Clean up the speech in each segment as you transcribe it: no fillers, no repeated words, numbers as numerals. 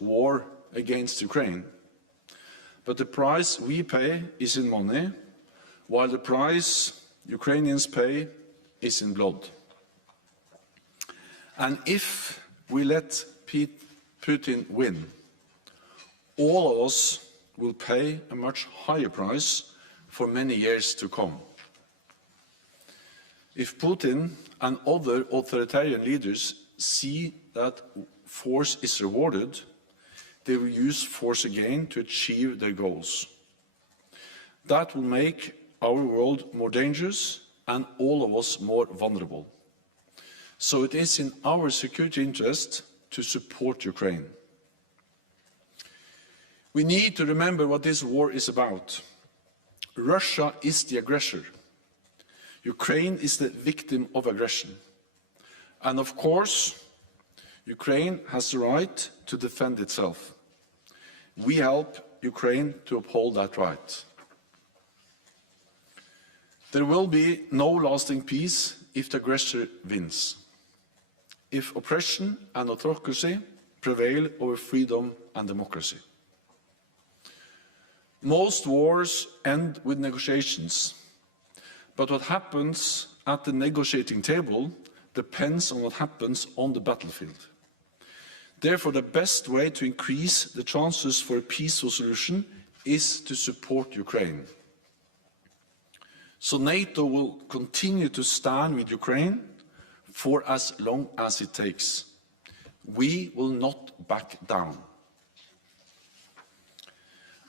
war against Ukraine. But the price we pay is in money, while the price Ukrainians pay is in blood. And if we let Putin win, all of us will pay a much higher price for many years to come. If Putin and other authoritarian leaders see that force is rewarded, they will use force again to achieve their goals. That will make our world more dangerous and all of us more vulnerable. So it is in our security interest to support Ukraine. We need to remember what this war is about. Russia is the aggressor. Ukraine is the victim of aggression. And of course, Ukraine has the right to defend itself. We help Ukraine to uphold that right. There will be no lasting peace if the aggressor wins, if oppression and autocracy prevail over freedom and democracy. Most wars end with negotiations, but what happens at the negotiating table depends on what happens on the battlefield. Therefore, the best way to increase the chances for a peaceful solution is to support Ukraine. So NATO will continue to stand with Ukraine for as long as it takes. We will not back down.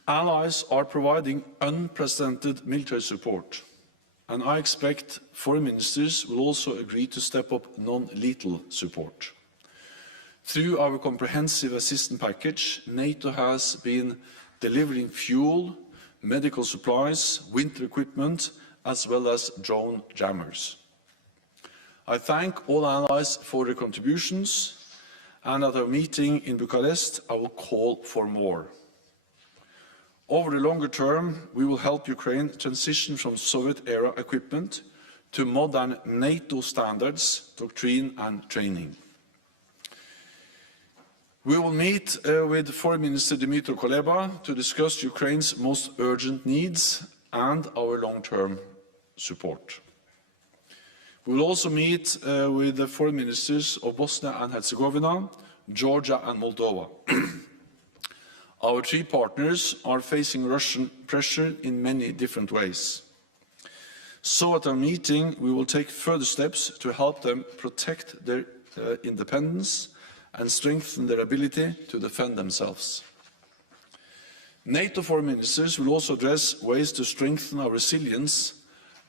Allies are providing unprecedented military support, and I expect foreign ministers will also agree to step up non-lethal support. Through our comprehensive assistance package, NATO has been delivering fuel, medical supplies, winter equipment, as well as drone jammers. I thank all allies for their contributions, and at our meeting in Bucarest, I will call for more. Over the longer term, we will help Ukraine transition from Soviet-era equipment to modern NATO standards, doctrine and training. We will meet with Foreign Minister Dmytro Kuleba to discuss Ukraine's most urgent needs and our long-term support. We will also meet with the foreign ministers of Bosnia and Herzegovina, Georgia and Moldova. Our three partners are facing Russian pressure in many different ways. So at our meeting, we will take further steps to help them protect their independence and strengthen their ability to defend themselves. NATO foreign ministers will also address ways to strengthen our resilience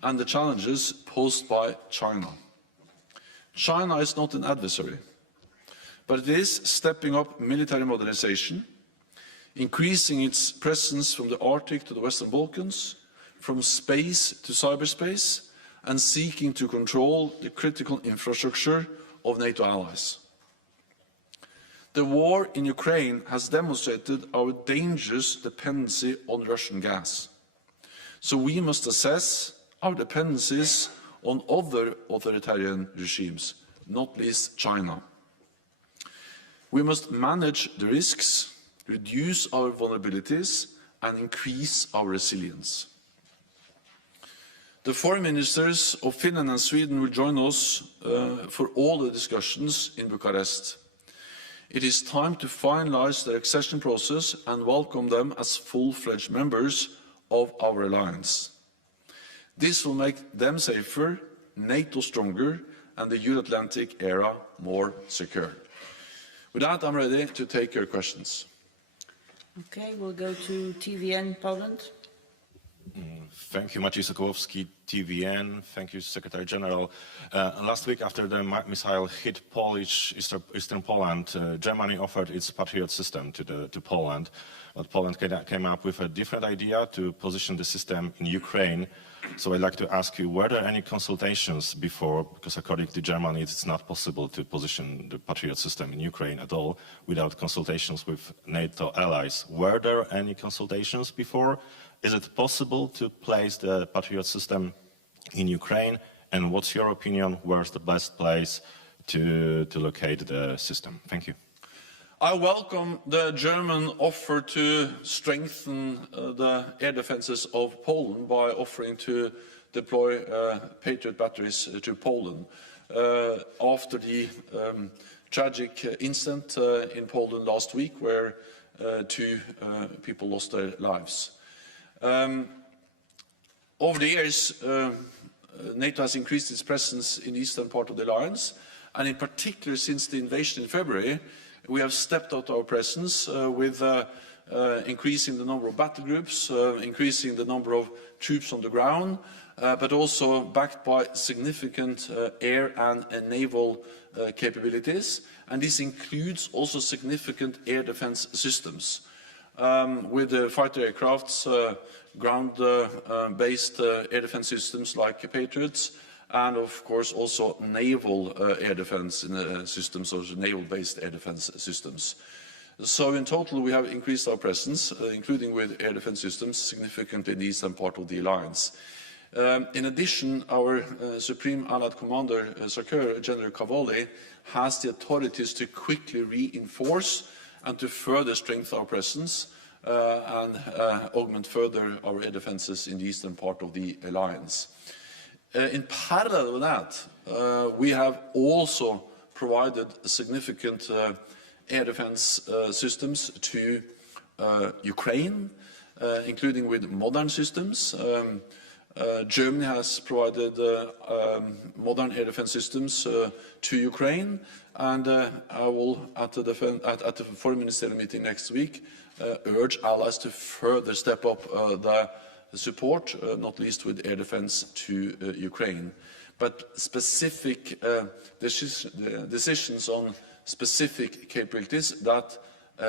and the challenges posed by China. China is not an adversary, but it is stepping up military modernization, increasing its presence from the Arctic to the Western Balkans, from space to cyberspace, and seeking to control the critical infrastructure of NATO allies. The war in Ukraine has demonstrated our dangerous dependency on Russian gas. So we must assess our dependencies on other authoritarian regimes, not least China. We must manage the risks, reduce our vulnerabilities, and increase our resilience. The foreign ministers of Finland and Sweden will join us for all the discussions in Bucharest. It is time to finalize the accession process and welcome them as full-fledged members of our alliance. This will make them safer, NATO stronger, and the Euro-Atlantic era more secure. With that, I'm ready to take your questions. Okay, we'll go to TVN Poland. Thank you, Maciej Sokołowski, TVN. Thank you, Secretary General. Last week, after the missile hit Polish eastern Poland, Germany offered its Patriot system to Poland. But Poland came up with a different idea to position the system in Ukraine. So I'd like to ask you, were there any consultations before? Because according to Germany, it's not possible to position the Patriot system in Ukraine at all without consultations with NATO allies. Were there any consultations before? Is it possible to place the Patriot system in Ukraine? And what's your opinion? Where's the best place to locate the system? Thank you. I welcome the German offer to strengthen the air defenses of Poland by offering to deploy Patriot batteries to Poland after the tragic incident in Poland last week where 2 people lost their lives. Over the years, NATO has increased its presence in the eastern part of the alliance, and in particular since the invasion in February, we have stepped up our presence with increasing the number of battle groups, increasing the number of troops on the ground, but also backed by significant air and naval capabilities. And this includes also significant air defense systems with fighter aircrafts, ground-based air defense systems like Patriots, and of course also naval air defense systems, or naval-based air defense systems. So in total we have increased our presence, including with air defense systems, significantly in the eastern part of the alliance. In addition, our Supreme Allied Commander, General Cavalli, has the authorities to quickly reinforce and to further strengthen our presence and augment further our air defenses in the eastern part of the alliance. In parallel with that, we have also provided significant air defense systems to Ukraine, including with modern systems. Germany has provided modern air defense systems to Ukraine, and I will, at the Foreign Ministerial meeting next week, urge allies to further step up the support, not least with air defense to Ukraine. But specific decisions on specific capabilities, that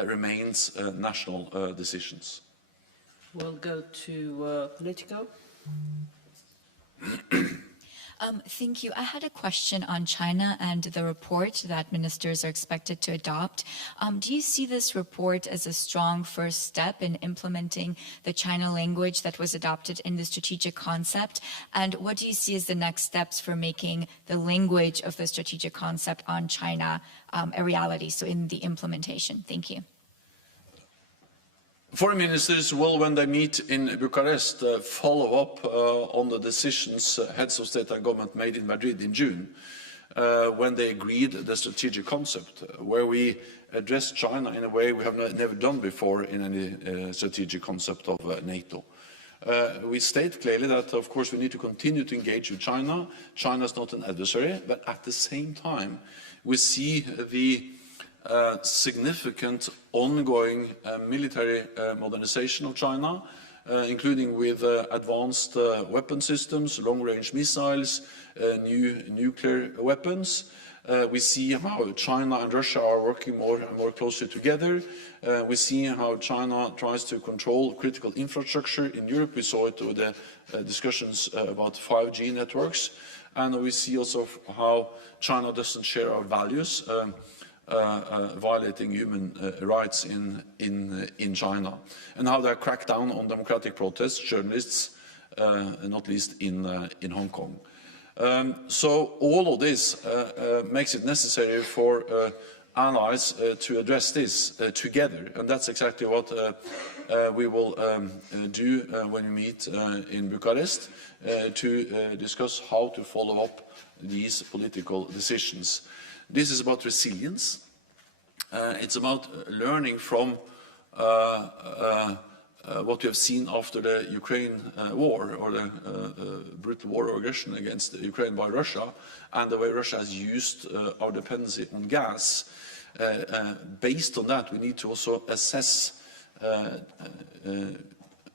remains national decisions. We'll go to Politico. Thank you. I had a question on China and the report that ministers are expected to adopt. Do you see this report as a strong first step in implementing the China language that was adopted in the strategic concept? And what do you see as the next steps for making the language of the strategic concept on China a reality, so in the implementation? Thank you. Foreign ministers will, when they meet in Bucarest, follow up on the decisions heads of state and government made in Madrid in June, when they agreed the strategic concept, where we addressed China in a way we have never done before in any strategic concept of NATO. We state clearly that, of course, we need to continue to engage with China. China is not an adversary, but at the same time, we see the significant ongoing military modernization of China, including with advanced weapon systems, long-range missiles, new nuclear weapons. We see how China and Russia are working more and more closely together. We see how China tries to control critical infrastructure in Europe. We saw it with the discussions about 5G networks. And we see also how China doesn't share our values, violating human rights in China, and how they crack down on democratic protests, journalists, not least in Hong Kong. So all of this makes it necessary for allies to address this together, and that's exactly what we will do when we meet in Bucharest to discuss how to follow up these political decisions. This is about resilience. It's about learning from what we have seen after the Ukraine war, or the brutal war of aggression against Ukraine by Russia, and the way Russia has used our dependency on gas. Based on that, we need to also assess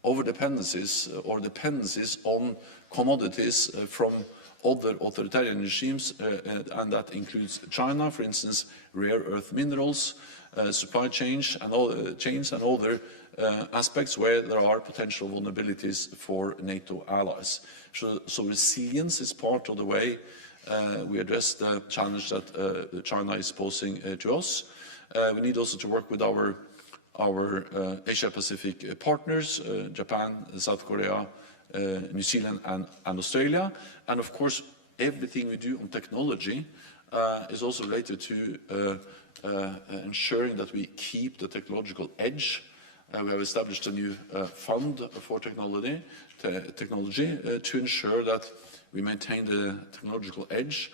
over-dependencies or dependencies on commodities from other authoritarian regimes, and that includes China, for instance, rare earth minerals, supply chains and other aspects where there are potential vulnerabilities for NATO allies. So resilience is part of the way we address the challenge that China is posing to us. We need also to work with our Asia-Pacific partners, Japan, South Korea, New Zealand and Australia. And of course, everything we do on technology is also related to ensuring that we keep the technological edge. We have established a new fund for technology to ensure that we maintain the technological edge,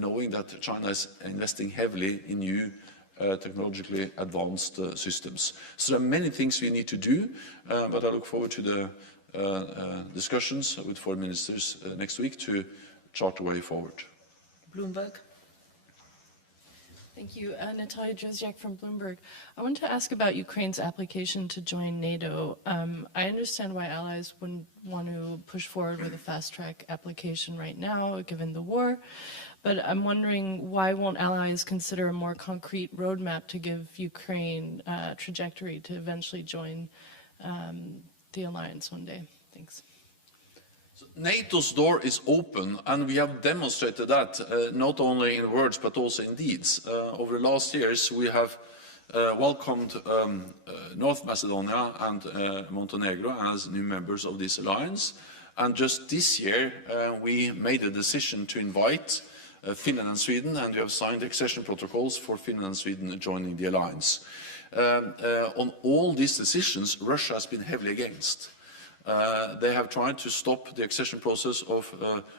knowing that China is investing heavily in new technologically advanced systems. So there are many things we need to do, but I look forward to the discussions with foreign ministers next week to chart the way forward. Bloomberg. Thank you. Natalia Drezdiak from Bloomberg. I wanted to ask about Ukraine's application to join NATO. I understand why allies wouldn't want to push forward with a fast-track application right now, given the war. But I'm wondering, why won't allies consider a more concrete roadmap to give Ukraine a trajectory to eventually join the alliance one day? Thanks. NATO's door is open, and we have demonstrated that not only in words but also in deeds. Over the last years, we have welcomed North Macedonia and Montenegro as new members of this alliance. And just this year, we made a decision to invite Finland and Sweden, and we have signed accession protocols for Finland and Sweden joining the alliance. On all these decisions, Russia has been heavily against. They have tried to stop the accession process of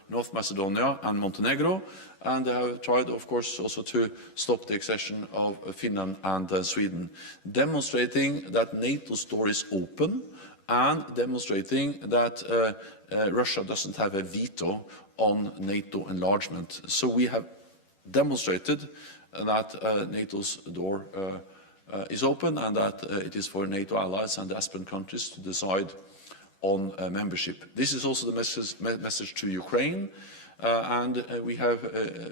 North Macedonia and Montenegro, and they have tried, of course, also to stop the accession of Finland and Sweden, demonstrating that NATO's door is open and demonstrating that Russia doesn't have a veto on NATO enlargement. So we have demonstrated that NATO's door is open and that it is for NATO allies and the aspirant countries to decide on membership. This is also the message to Ukraine, and we have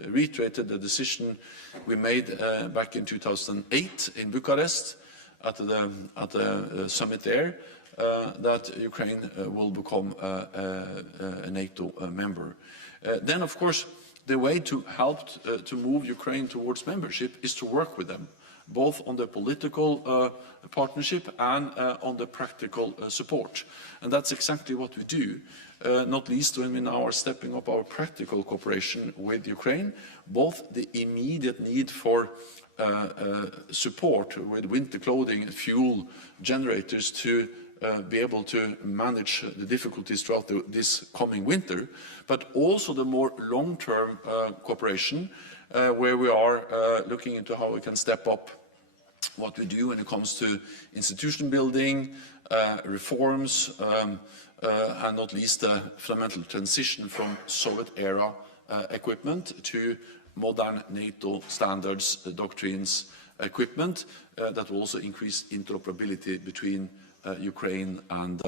reiterated the decision we made back in 2008 in Bucarest at the summit there, that Ukraine will become a NATO member. Then, of course, the way to help to move Ukraine towards membership is to work with them, both on the political partnership and on the practical support. And that's exactly what we do, not least when we now are stepping up our practical cooperation with Ukraine, both the immediate need for support with winter clothing, fuel, generators to be able to manage the difficulties throughout this coming winter, but also the more long-term cooperation where we are looking into how we can step up what we do when it comes to institution building, reforms, and not least the fundamental transition from Soviet-era equipment to modern NATO standards, doctrines, equipment that will also increase interoperability between Ukraine and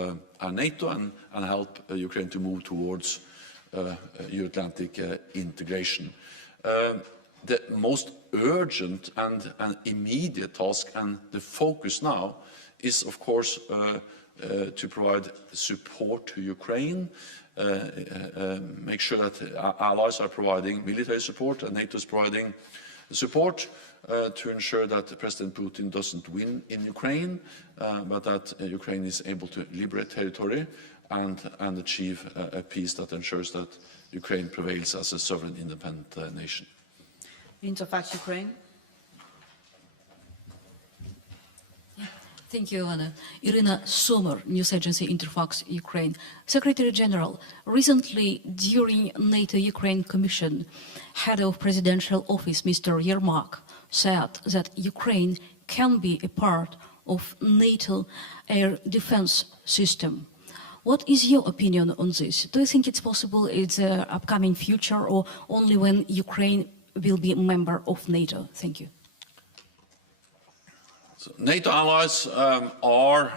NATO and help Ukraine to move towards Euro-Atlantic integration. The most urgent and immediate task and the focus now is, of course, to provide support to Ukraine, make sure that allies are providing military support and NATO is providing support to ensure that President Putin doesn't win in Ukraine, but that Ukraine is able to liberate territory and achieve a peace that ensures that Ukraine prevails as a sovereign, independent nation. Interfax Ukraine. Thank you, Anna. Irina Sommer, news agency Interfax Ukraine. Secretary General, recently during NATO-Ukraine Commission, head of Presidential Office, Mr. Yermak, said that Ukraine can be a part of NATO air defense system. What is your opinion on this? Do you think it's possible in the upcoming future or only when Ukraine will be a member of NATO? Thank you. So NATO allies are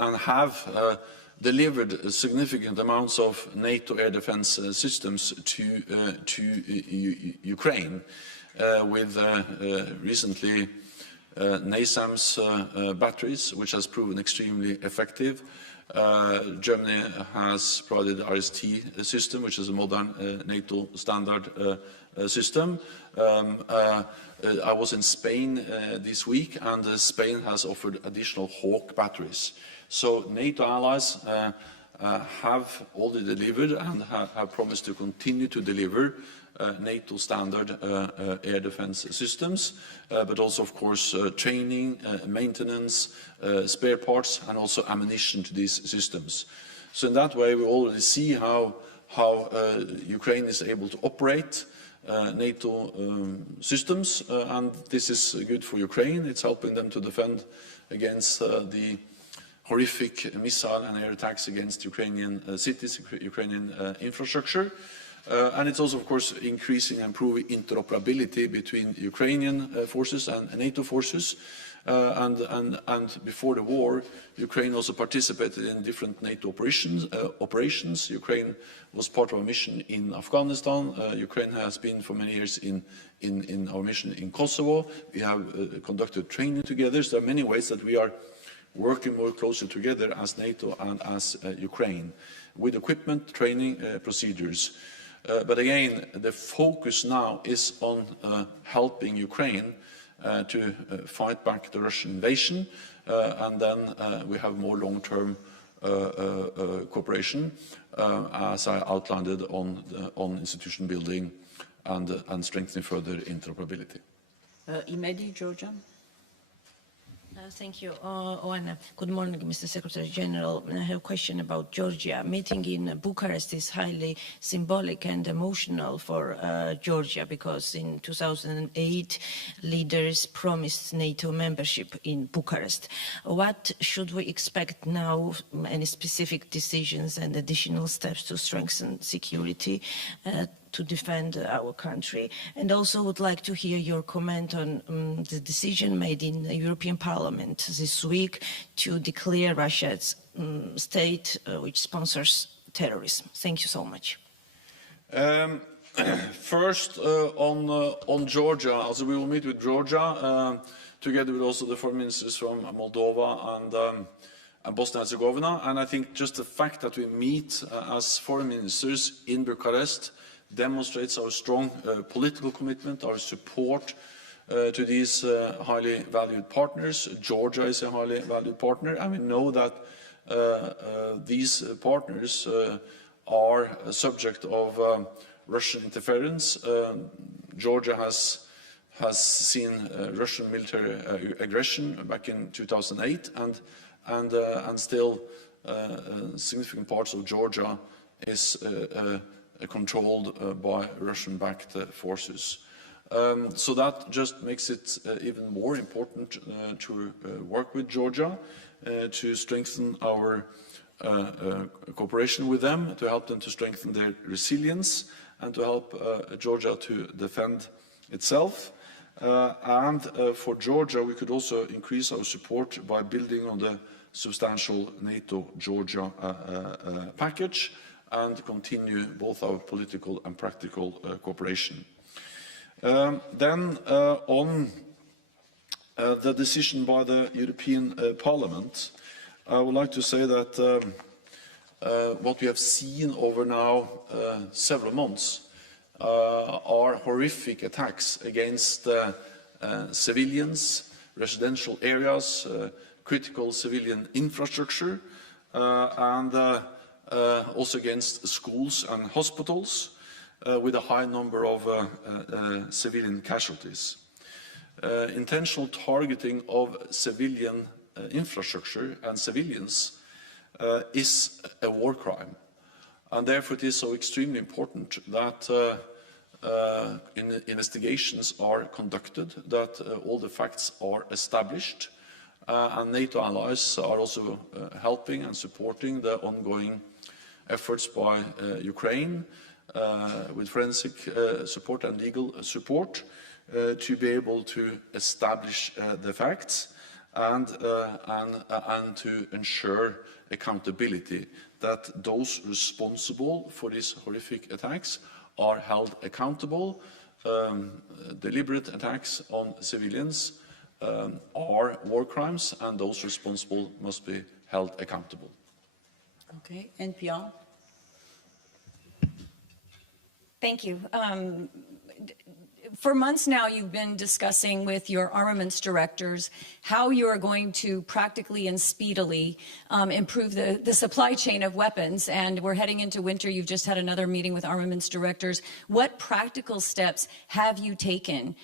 and have delivered significant amounts of NATO air defense systems to Ukraine, with recently NASAMS batteries, which has proven extremely effective. Germany has provided the RST system, which is a modern NATO standard system. I was in Spain this week, and Spain has offered additional Hawk batteries. So NATO allies have already delivered and have promised to continue to deliver NATO standard air defense systems, but also, of course, training, maintenance, spare parts, and also ammunition to these systems. So in that way, we already see how Ukraine is able to operate NATO systems, and this is good for Ukraine. It's helping them to defend against the horrific missile and air attacks against Ukrainian cities, Ukrainian infrastructure. And it's also, of course, increasing and improving interoperability between Ukrainian forces and NATO forces. And before the war, Ukraine also participated in different NATO operations. Ukraine was part of a mission in Afghanistan. Ukraine has been for many years in our mission in Kosovo. We have conducted training together. So there are many ways that we are working more closely together as NATO and as Ukraine, with equipment, training, procedures. But again, the focus now is on helping Ukraine to fight back the Russian invasion, and then we have more long-term cooperation, as I outlined it on institution building and strengthening further interoperability. Imedi, Georgia. Thank you, Oana. Good morning, Mr. Secretary General. I have a question about Georgia. Meeting in Bucarest is highly symbolic and emotional for Georgia, because in 2008, leaders promised NATO membership in Bucharest. What should we expect now? Any specific decisions and additional steps to strengthen security to defend our country? And also would like to hear your comment on the decision made in the European Parliament this week to declare Russia as state which sponsors terrorism. Thank you so much. First, on Georgia, also we will meet with Georgia, together with also the foreign ministers from Moldova and Bosnia and Herzegovina. And I think just the fact that we meet as foreign ministers in Bucharest demonstrates our strong political commitment, our support to these highly valued partners. Georgia is a highly valued partner, and we know that these partners are subject of Russian interference. Georgia has seen Russian military aggression back in 2008, and still significant parts of Georgia is controlled by Russian-backed forces. So that just makes it even more important to work with Georgia, to strengthen our cooperation with them, to help them to strengthen their resilience, and to help Georgia to defend itself. And for Georgia, we could also increase our support by building on the substantial NATO-Georgia package, and continue both our political and practical cooperation. Then on the decision by the European Parliament, I would like to say that what we have seen over now several months are horrific attacks against civilians, residential areas, critical civilian infrastructure, and also against schools and hospitals, with a high number of civilian casualties. Intentional targeting of civilian infrastructure and civilians is a war crime, and therefore it is so extremely important that investigations are conducted, that all the facts are established, and NATO allies are also helping and supporting the ongoing efforts by Ukraine with forensic support and legal support to be able to establish the facts and to ensure accountability, that those responsible for these horrific attacks are held accountable. Deliberate attacks on civilians are war crimes, and those responsible must be held accountable. Okay, NPR. Thank you. For months now, you've been discussing with your armaments directors how you are going to practically and speedily improve the supply chain of weapons. And we're heading into winter. You've just had another meeting with armaments directors. What practical steps have you taken?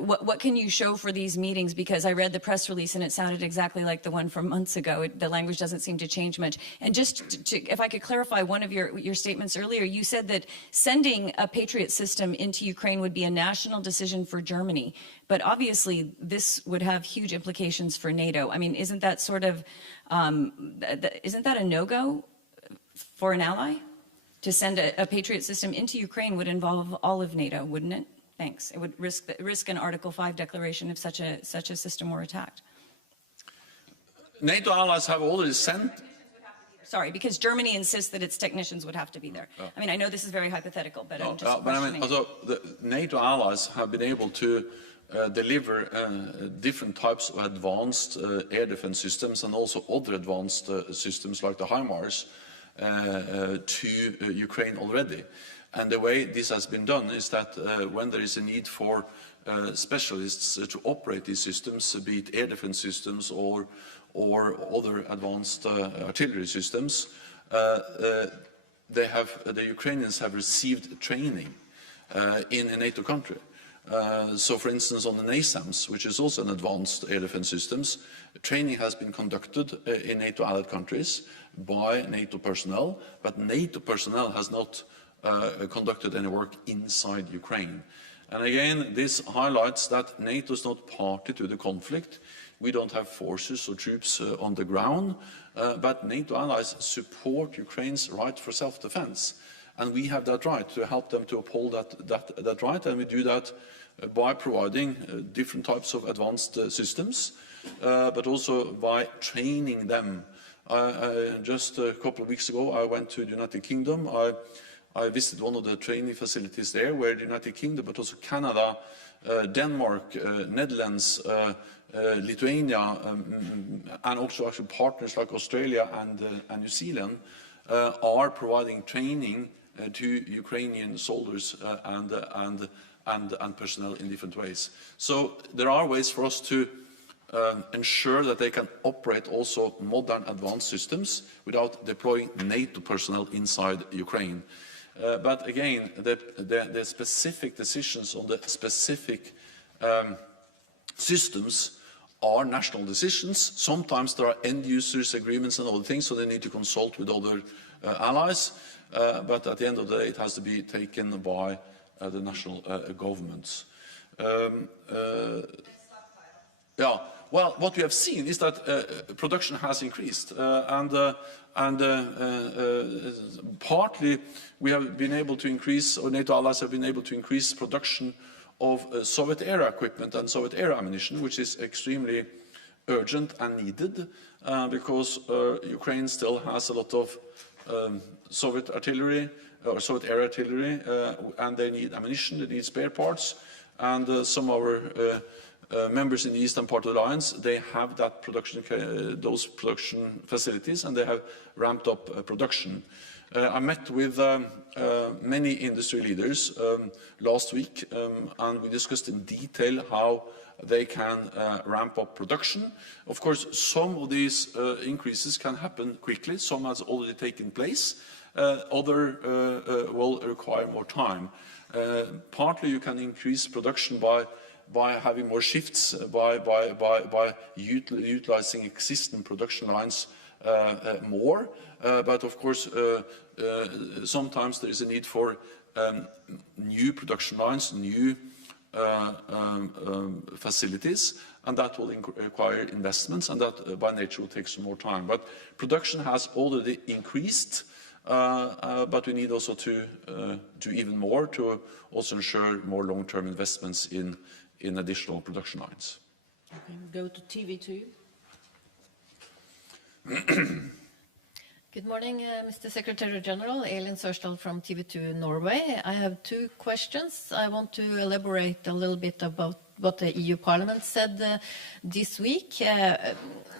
What can you show for these meetings? Because I read the press release and it sounded exactly like the one from months ago. The language doesn't seem to change much. And just if I could clarify one of your statements earlier, you said that sending a Patriot system into Ukraine would be a national decision for Germany. But obviously, this would have huge implications for NATO. I mean, isn't that sort of, isn't that a no-go for an ally? To send a Patriot system into Ukraine would involve all of NATO, wouldn't it? Thanks. It would risk an Article 5 declaration if such a system were attacked. NATO allies have already sent. Sorry, because Germany insists that its technicians would have to be there. I mean, I know this is very hypothetical, but I'm just questioning. Although the NATO allies have been able to deliver different types of advanced air defense systems and also other advanced systems like the HIMARS to Ukraine already. And the way this has been done is that when there is a need for specialists to operate these systems, be it air defense systems or other advanced artillery systems, the Ukrainians have received training in a NATO country. So, for instance, on the NASAMS, which is also an advanced air defense systems, training has been conducted in NATO allied countries by NATO personnel, but NATO personnel has not conducted any work inside Ukraine. And again, this highlights that NATO is not party to the conflict. We don't have forces or troops on the ground, but NATO allies support Ukraine's right for self-defense. And we have that right to help them to uphold that right, and we do that by providing different types of advanced systems, but also by training them. Just a couple of weeks ago, I went to the United Kingdom. I visited one of the training facilities there, where the United Kingdom, but also Canada, Denmark, Netherlands, Lithuania, and also actually partners like Australia and New Zealand are providing training to Ukrainian soldiers and personnel in different ways. So there are ways for us to ensure that they can operate also modern advanced systems without deploying NATO personnel inside Ukraine. But again, the specific decisions on the specific systems are national decisions. Sometimes there are end users agreements and other things, so they need to consult with other allies. But at the end of the day, it has to be taken by the national governments. Yeah. Well, what we have seen is that production has increased, and partly we have been able to increase, or NATO allies have been able to increase production of Soviet-era equipment and Soviet-era ammunition, which is extremely urgent and needed, because Ukraine still has a lot of Soviet artillery, or Soviet-era artillery, and they need ammunition, they need spare parts, and some of our members in the eastern part of the alliance, they have that production, those production facilities, and they have ramped up production. I met with many industry leaders last week, and we discussed in detail how they can ramp up production. Of course, some of these increases can happen quickly. Some has already taken place. Other will require more time. Partly you can increase production by having more shifts, by utilizing existing production lines more. But of course, sometimes there is a need for new production lines, new facilities, and that will require investments, and that by nature will take some more time. But production has already increased, but we need also to do even more to also ensure more long-term investments in additional production lines. Okay, go to TV2. Good morning, Mr. Secretary General. Elin Sørsdal from TV2 Norway. I have two questions. I want to elaborate a little bit about what the EU Parliament said this week.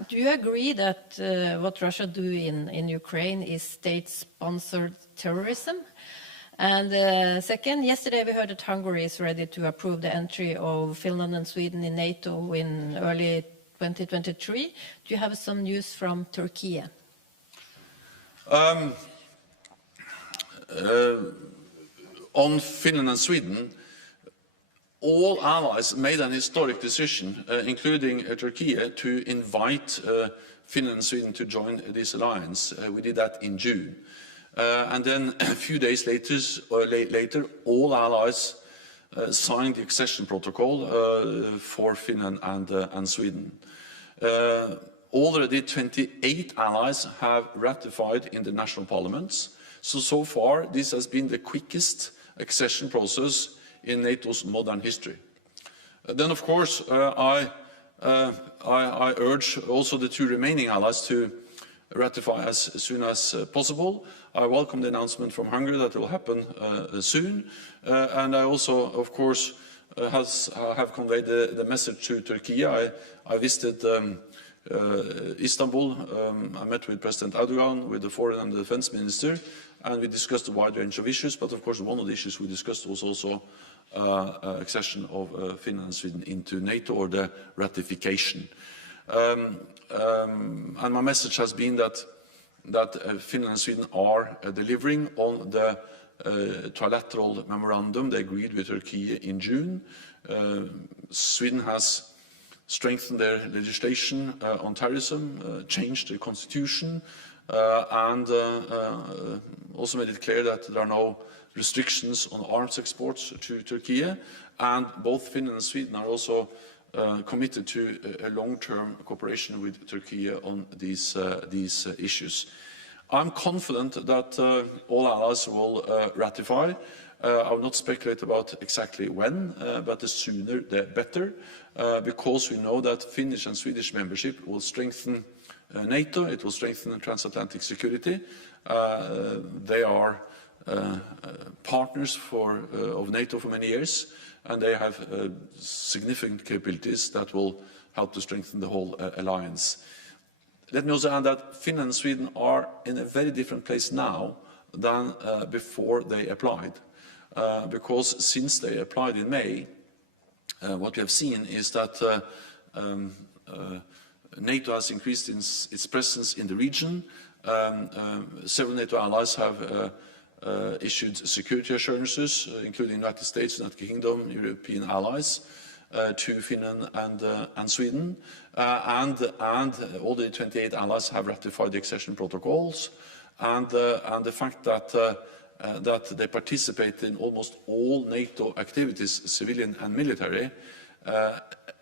Do you agree that what Russia do in Ukraine is state-sponsored terrorism? And second, yesterday we heard that Hungary is ready to approve the entry of Finland and Sweden in NATO in early 2023. Do you have some news from Turkey? On Finland and Sweden, all allies made an historic decision, including Turkey, to invite Finland and Sweden to join this alliance. We did that in June. And then a few days later, all allies signed the accession protocol for Finland and Sweden. Already 28 allies have ratified in the national parliaments. So far, this has been the quickest accession process in NATO's modern history. Then, of course, I urge also the two remaining allies to ratify as soon as possible. I welcome the announcement from Hungary that it will happen soon. And I also, of course, have conveyed the message to Turkey. I visited Istanbul. I met with President Erdogan, with the foreign and the defense minister, and we discussed a wide range of issues. But of course, one of the issues we discussed was also accession of Finland and Sweden into NATO, or the ratification. And my message has been that Finland and Sweden are delivering on the trilateral memorandum they agreed with Turkey in June. Sweden has strengthened their legislation on terrorism, changed the constitution, and also made it clear that there are no restrictions on arms exports to Turkey. And both Finland and Sweden are also committed to a long-term cooperation with Turkey on these issues. I'm confident that all allies will ratify. I will not speculate about exactly when, but the sooner the better, because we know that Finnish and Swedish membership will strengthen NATO, it will strengthen transatlantic security. They are partners of NATO for many years, and they have significant capabilities that will help to strengthen the whole alliance. Let me also add that Finland and Sweden are in a very different place now than before they applied. Because since they applied in May, what we have seen is that NATO has increased its presence in the region. Several NATO allies have issued security assurances, including the United States, United Kingdom, European allies, to Finland and Sweden. And all the 28 allies have ratified the accession protocols. And the fact that they participate in almost all NATO activities, civilian and military,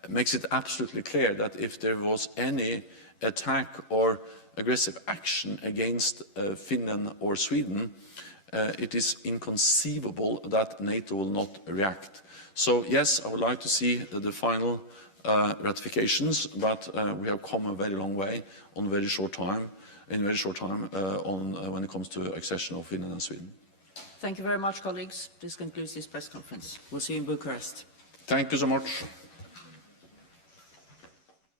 makes it absolutely clear that if there was any attack or aggressive action against Finland or Sweden, it is inconceivable that NATO will not react. So yes, I would like to see the final ratifications, but we have come a very long way in a very short time when it comes to accession of Finland and Sweden. Thank you very much, colleagues. This concludes this press conference. We'll see you in Bucharest. Thank you so much.